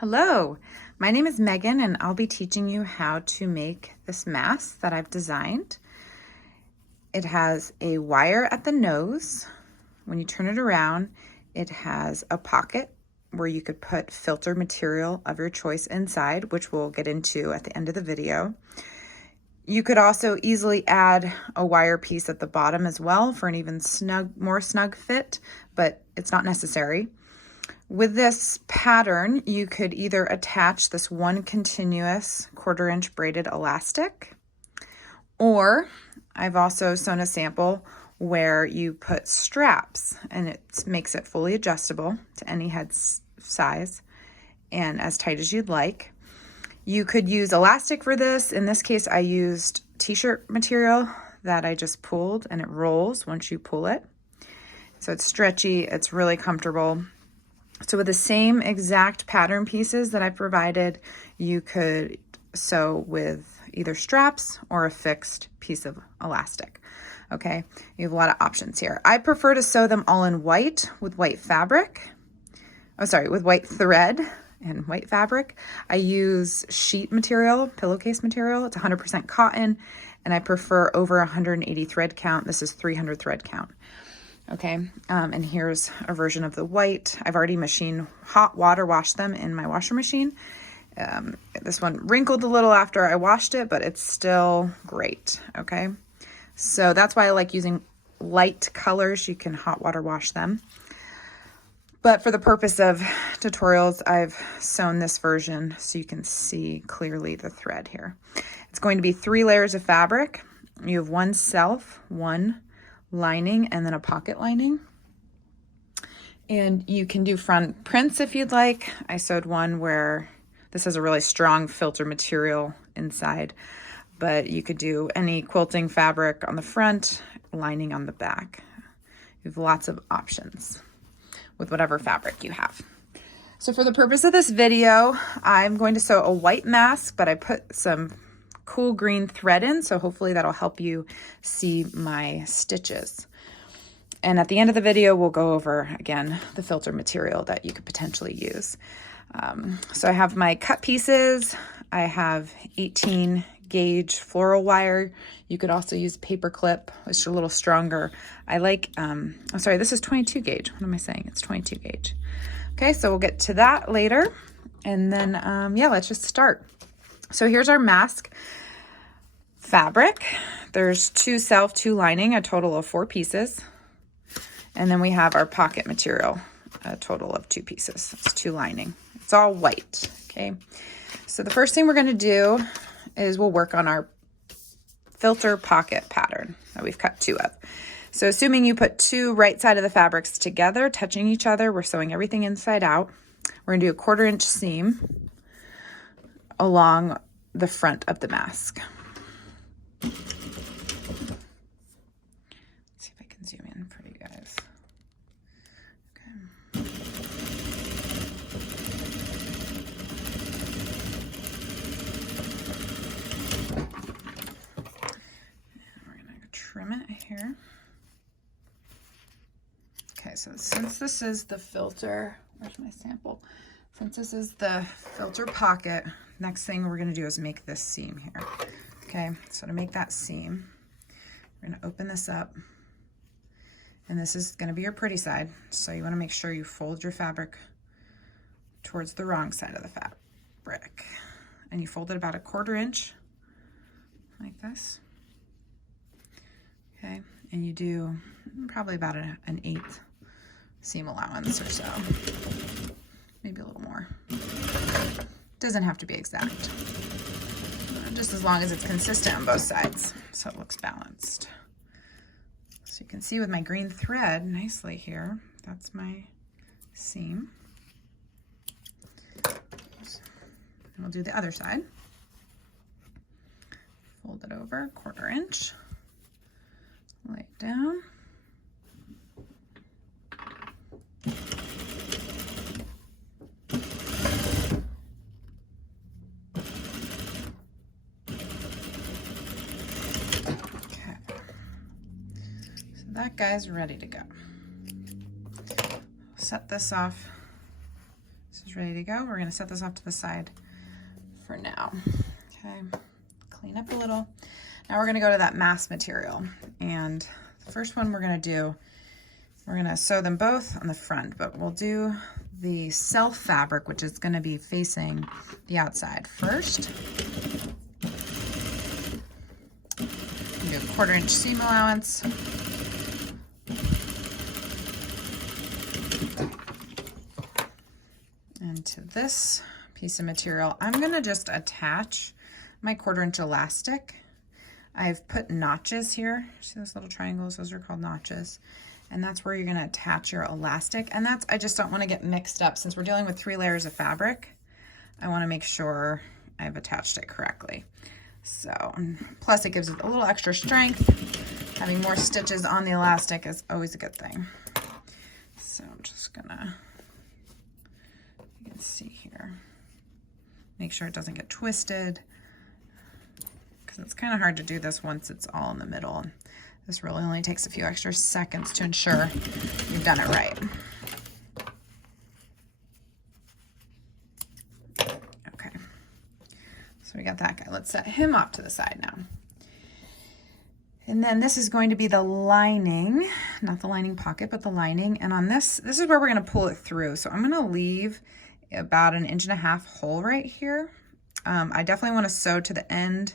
Hello, my name is Megan and I'll be teaching you how to make this mask that I've designed. It has a wire at the nose. When you turn it around, it has a pocket where you could put filter material of your choice inside, which we'll get into at the end of the video. You could also easily add a wire piece at the bottom as well for an even more snug fit, but it's not necessary. With this pattern, you could either attach this one continuous 1/4 inch braided elastic, or I've also sewn a sample where you put straps and it makes it fully adjustable to any head size and as tight as you'd like. You could use elastic for this. In this case, I used t-shirt material that I just pulled, and it rolls once you pull it. So it's stretchy, it's really comfortable. So with the same exact pattern pieces that I provided, you could sew with either straps or a fixed piece of elastic. Okay, you have a lot of options here. I prefer to sew them all in white with white fabric. With white thread and white fabric. I use sheet material, pillowcase material. It's 100% cotton, and I prefer over 180 thread count. This is 300 thread count. Okay, and here's a version of the white. I've already hot water washed them in my washer machine. This one wrinkled a little after I washed it, but it's still great, okay? So that's why I like using light colors. You can hot water wash them. But for the purpose of tutorials, I've sewn this version so you can see clearly the thread here. It's going to be 3 layers of fabric. You have one self, one lining, and then a pocket lining. And you can do front prints if you'd like. I sewed one where this has a really strong filter material inside, but you could do any quilting fabric on the front, lining on the back. You have lots of options with whatever fabric you have. So for the purpose of this video, I'm going to sew a white mask, but I put some cool green thread in, so hopefully that'll help you see my stitches. And at the end of the video, we'll go over, again, the filter material that you could potentially use. So I have my cut pieces. I have 18 gauge floral wire. You could also use paper clip, which is a little stronger. I like, this is 22 gauge. What am I saying? It's 22 gauge. Okay, so we'll get to that later. And then, let's just start. So here's our mask fabric. There's 2 self, 2 lining, a total of 4 pieces. And then we have our pocket material, a total of 2 pieces. It's 2 lining. It's all white, okay? So the first thing we're gonna do is we'll work on our filter pocket pattern that we've cut 2 of. So assuming you put 2 right side of the fabrics together, touching each other, we're sewing everything inside out. We're gonna do a 1/4 inch seam along the front of the mask. Let's see if I can zoom in for you guys. Okay. We're gonna trim it here. Okay, so since this is the filter, where's my sample? Since this is the filter pocket, next thing we're gonna do is make this seam here. Okay, so to make that seam, we're gonna open this up, and this is gonna be your pretty side. So you wanna make sure you fold your fabric towards the wrong side of the fabric. And you fold it about a 1/4 inch, like this. Okay, and you do probably about an 1/8 seam allowance or so. Maybe a little more. Doesn't have to be exact. Just as long as it's consistent on both sides, so it looks balanced. So you can see with my green thread nicely here, that's my seam. And we'll do the other side. Fold it over, 1/4 inch, lay it down. That guy's ready to go. Set this off. This is ready to go. We're gonna set this off to the side for now. Okay, clean up a little. Now we're gonna go to that mask material. And the first one we're gonna do, we're gonna sew them both on the front, but we'll do the self fabric, which is gonna be facing the outside first. Do a 1/4 inch seam allowance. And to this piece of material, I'm gonna just attach my 1/4 inch elastic. I've put notches here. See those little triangles? Those are called notches. And that's where you're gonna attach your elastic. And that's, I just don't wanna get mixed up. Since we're dealing with 3 layers of fabric, I wanna make sure I've attached it correctly. So, plus it gives it a little extra strength. Having more stitches on the elastic is always a good thing. So I'm just gonna, you can see here, make sure it doesn't get twisted, because it's kind of hard to do this once it's all in the middle. This really only takes a few extra seconds to ensure you've done it right. Okay, so we got that guy. Let's set him off to the side now. And then this is going to be the lining, not the lining pocket, but the lining. And on this is where we're gonna pull it through. So I'm gonna leave about 1.5 inch hole right here. I definitely wanna sew to the end,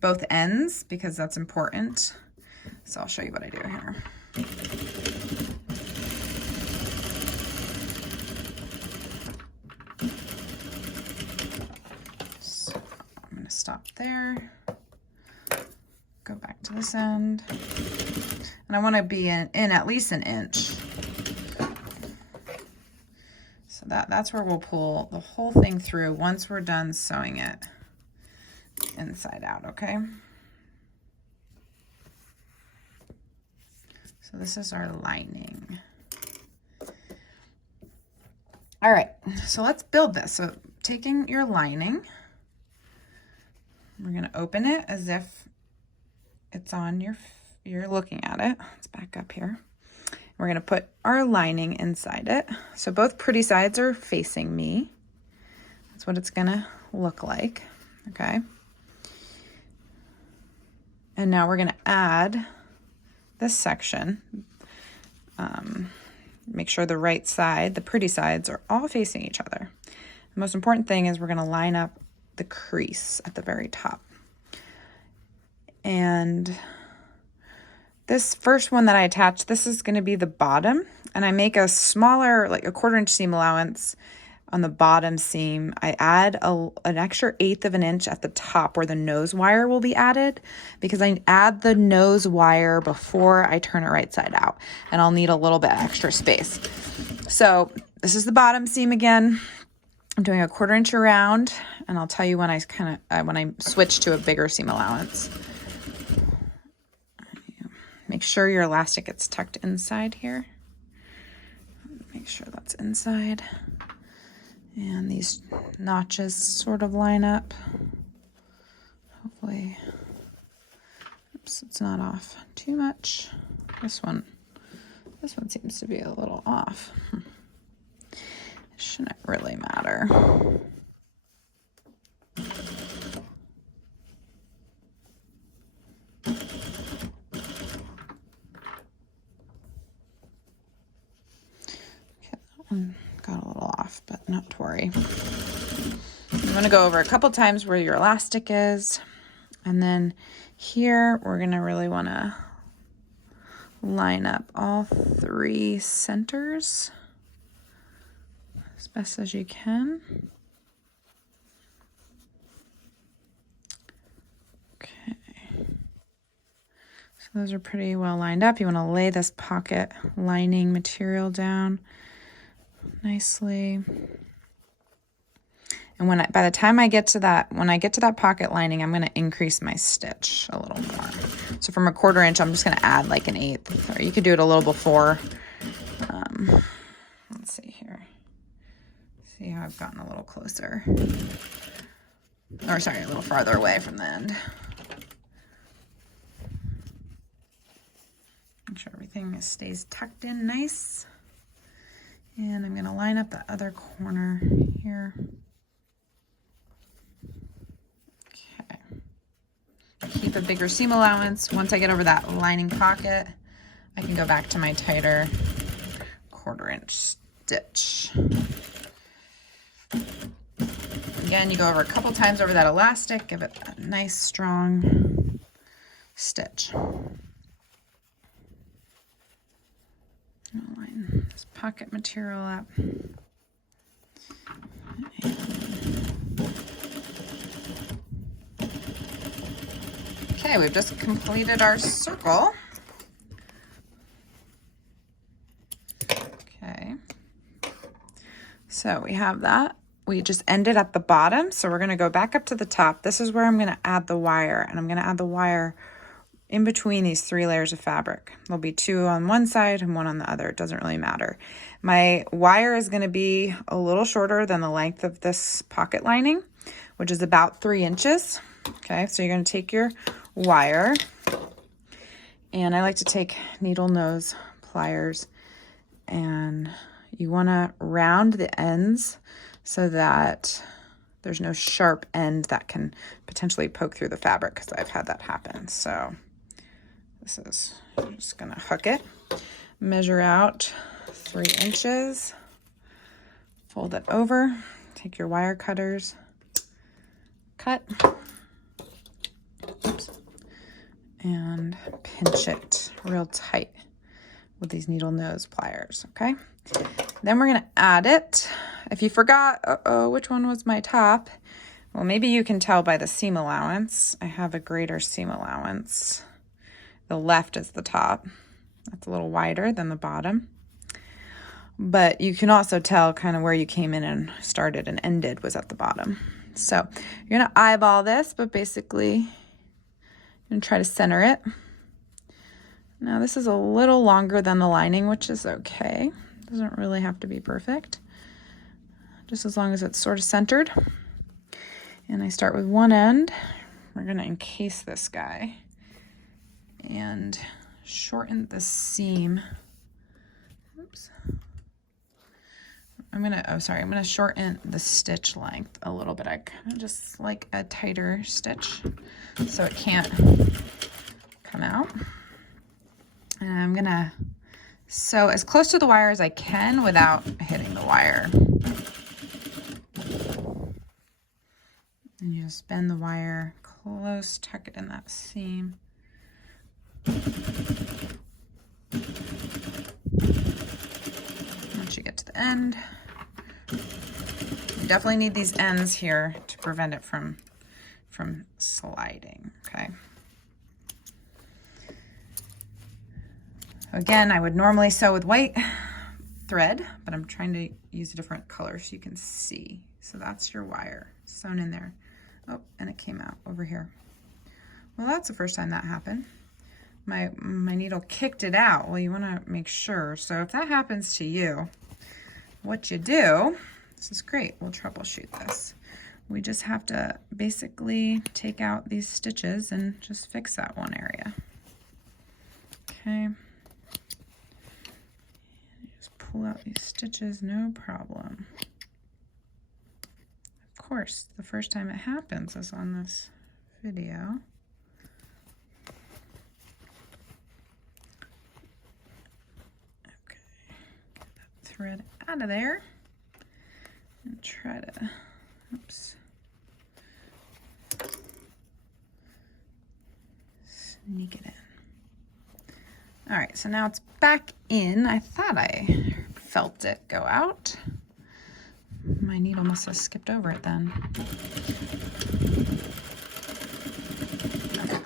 both ends, because that's important. So I'll show you what I do here. So I'm gonna stop there, go back to this end, and I wanna be in at least 1 inch. So that's where we'll pull the whole thing through once we're done sewing it inside out, okay? So this is our lining. All right, so let's build this. So taking your lining, we're gonna open it as if it's on you're looking at it. Let's back up here. We're gonna put our lining inside it. So both pretty sides are facing me. That's what it's gonna look like, okay? And now we're gonna add this section. Make sure the right side, the pretty sides, are all facing each other. The most important thing is we're gonna line up the crease at the very top. And this first one that I attached, this is gonna be the bottom, and I make a smaller, like a 1/4 inch seam allowance on the bottom seam. I add an extra 1/8 of an inch at the top where the nose wire will be added, because I add the nose wire before I turn it right side out, and I'll need a little bit extra space. So this is the bottom seam again. I'm doing a 1/4 inch around, and I'll tell you when when I switch to a bigger seam allowance. Make sure your elastic gets tucked inside here. Make sure that's inside. And these notches sort of line up. Hopefully, oops, it's not off too much. This one seems to be a little off. It shouldn't really matter. Got a little off, but not to worry. I'm going to go over a couple times where your elastic is, and then here we're going to really want to line up all 3 centers as best as you can. Okay, so those are pretty well lined up. You want to lay this pocket lining material down nicely. And by the time I get to that, when I get to that pocket lining, I'm going to increase my stitch a little more. So from a 1/4 inch, I'm just going to add like 1/8, or you could do it a little before. Let's see here. See how I've gotten a little closer. Or sorry, a little farther away from the end. Make sure everything stays tucked in nice. And I'm going to line up the other corner here. Okay. Keep a bigger seam allowance. Once I get over that lining pocket, I can go back to my tighter 1/4 inch stitch. Again, you go over a couple times over that elastic, give it a nice strong stitch. Line this pocket material up. Okay, we've just completed our circle. Okay, so we have that. We just ended at the bottom, so we're gonna go back up to the top. This is where I'm gonna add the wire, and I'm gonna add the wire in between these 3 layers of fabric. There'll be 2 on one side and 1 on the other. It doesn't really matter. My wire is gonna be a little shorter than the length of this pocket lining, which is about 3 inches. Okay, so you're gonna take your wire, and I like to take needle nose pliers, and you wanna round the ends so that there's no sharp end that can potentially poke through the fabric, because I've had that happen. So this is, I'm just gonna hook it, measure out 3 inches, fold it over, take your wire cutters, cut, oops, and pinch it real tight with these needle nose pliers, okay? Then we're gonna add it. If you forgot, which one was my top? Well, maybe you can tell by the seam allowance. I have a greater seam allowance. The left is the top. That's a little wider than the bottom. But you can also tell kind of where you came in and started and ended was at the bottom. So you're gonna eyeball this, but basically you're gonna try to center it. Now this is a little longer than the lining, which is okay. Doesn't really have to be perfect, just as long as it's sort of centered. And I start with one end. We're gonna encase this guy and shorten the seam. Oops. I'm gonna shorten the stitch length a little bit. I kind of just like a tighter stitch so it can't come out. And I'm gonna sew as close to the wire as I can without hitting the wire. And you just bend the wire close, tuck it in that seam. Once you get to the end, you definitely need these ends here to prevent it from sliding, okay? Again, I would normally sew with white thread, but I'm trying to use a different color so you can see. So that's your wire sewn in there. Oh, and it came out over here. Well, that's the first time that happened. My needle kicked it out. Well, you want to make sure. So if that happens to you, what you do, this is great, we'll troubleshoot this. We just have to basically take out these stitches and just fix that one area. Okay. Just pull out these stitches, no problem. Of course, the first time it happens is on this video. Okay, get that thread out of there and try to, oops, sneak it in. All right, so now it's back in. I thought I felt it go out. My needle must have skipped over it then. Okay.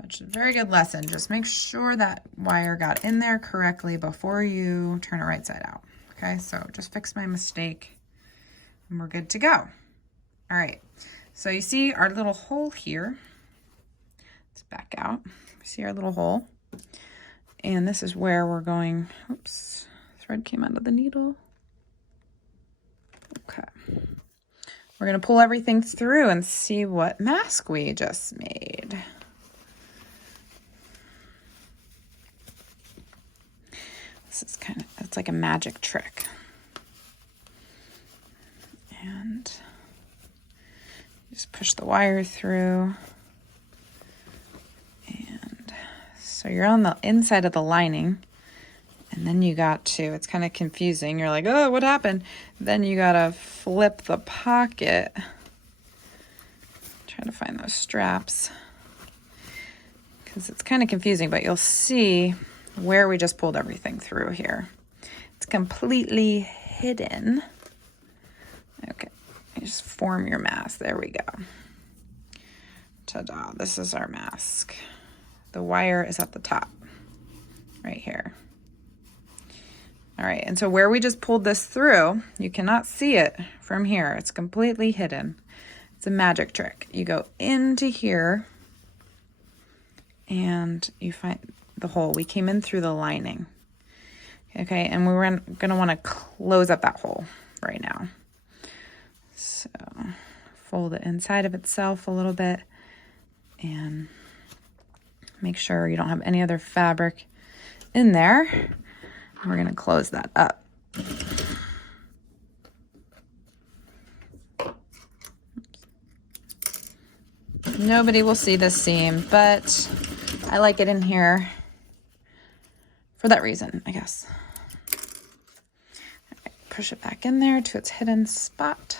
Which is a very good lesson. Just make sure that wire got in there correctly before you turn it right side out. Okay, so just fix my mistake and we're good to go. All right, so you see our little hole here. Let's back out. See our little hole? And this is where we're going. Oops, thread came out of the needle. Okay. We're gonna pull everything through and see what mask we just made. This is it's like a magic trick. And just push the wire through. And so you're on the inside of the lining. And then you got to, it's kind of confusing. You're like, oh, what happened? Then you got to flip the pocket. Try to find those straps. Because it's kind of confusing, but you'll see where we just pulled everything through here. It's completely hidden. Okay, you just form your mask. There we go. Ta-da, this is our mask. The wire is at the top, right here. All right, and so where we just pulled this through, you cannot see it from here. It's completely hidden. It's a magic trick. You go into here and you find the hole. We came in through the lining. Okay, and we were gonna wanna close up that hole right now. So fold it inside of itself a little bit and make sure you don't have any other fabric in there. We're going to close that up. Nobody will see this seam, but I like it in here for that reason, I guess. Right, push it back in there to its hidden spot.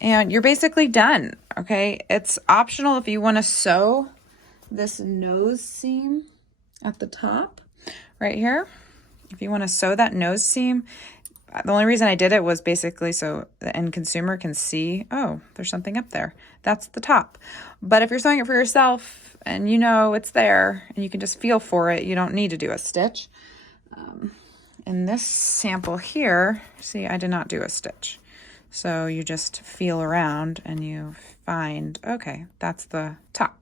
And you're basically done, okay? It's optional if you want to sew this nose seam at the top. Right here, if you want to sew that nose seam, the only reason I did it was basically so the end consumer can see, oh, there's something up there. That's the top. But if you're sewing it for yourself and you know it's there and you can just feel for it, you don't need to do a stitch. In this sample here, see, I did not do a stitch. So you just feel around and you find, okay, that's the top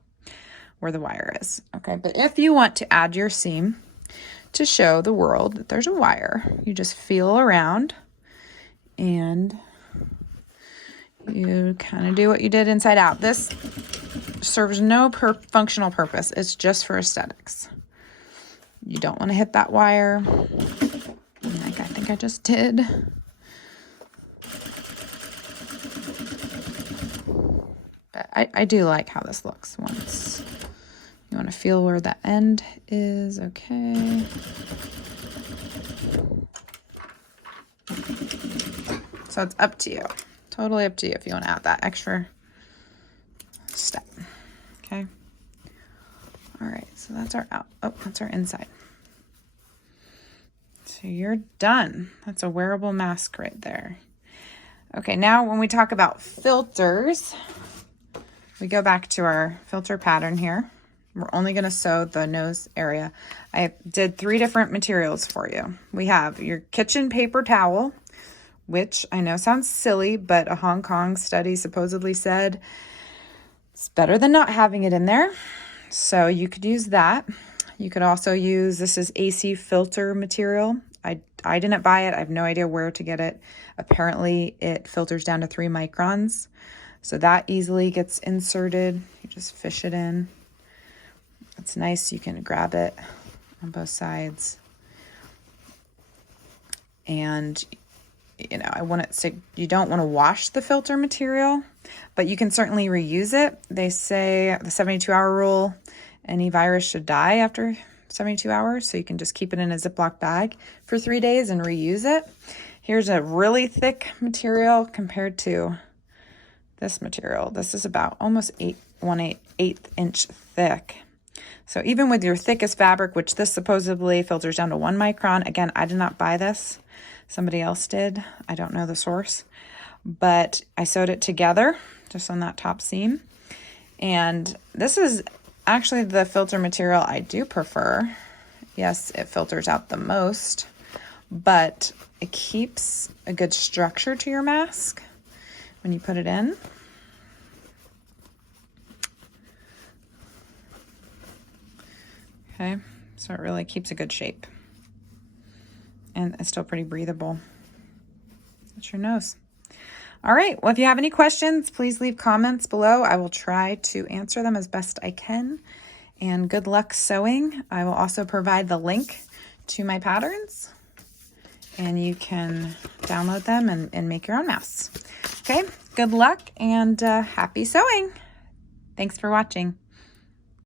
where the wire is. Okay, but if you want to add your seam, to show the world that there's a wire, you just feel around and you kind of do what you did inside out. This serves no functional purpose. It's just for aesthetics. You don't want to hit that wire like I think I just did. But I do like how this looks once. You want to feel where the end is, okay. So it's up to you. Totally up to you if you want to add that extra step, okay. All right, so that's our out. Oh, that's our inside. So you're done. That's a wearable mask right there. Okay, now when we talk about filters, we go back to our filter pattern here. We're only going to sew the nose area. I did 3 different materials for you. We have your kitchen paper towel, which I know sounds silly, but a Hong Kong study supposedly said it's better than not having it in there. So you could use that. You could also use, this is AC filter material. I didn't buy it. I have no idea where to get it. Apparently it filters down to 3 microns. So that easily gets inserted. You just fish it in. It's nice, you can grab it on both sides. And, you know, I want it to, you don't want to wash the filter material, but you can certainly reuse it. They say the 72-hour rule, any virus should die after 72 hours, so you can just keep it in a Ziploc bag for 3 days and reuse it. Here's a really thick material compared to this material. This is about almost 1/8 inch thick. So even with your thickest fabric, which this supposedly filters down to 1 micron, again, I did not buy this. Somebody else did. I don't know the source. But I sewed it together just on that top seam. And this is actually the filter material I do prefer. Yes, it filters out the most, but it keeps a good structure to your mask when you put it in. Okay, so it really keeps a good shape. And it's still pretty breathable. That's your nose. All right, well, if you have any questions, please leave comments below. I will try to answer them as best I can. And good luck sewing. I will also provide the link to my patterns. and you can download them and make your own mouse. Okay, good luck and happy sewing. Thanks for watching.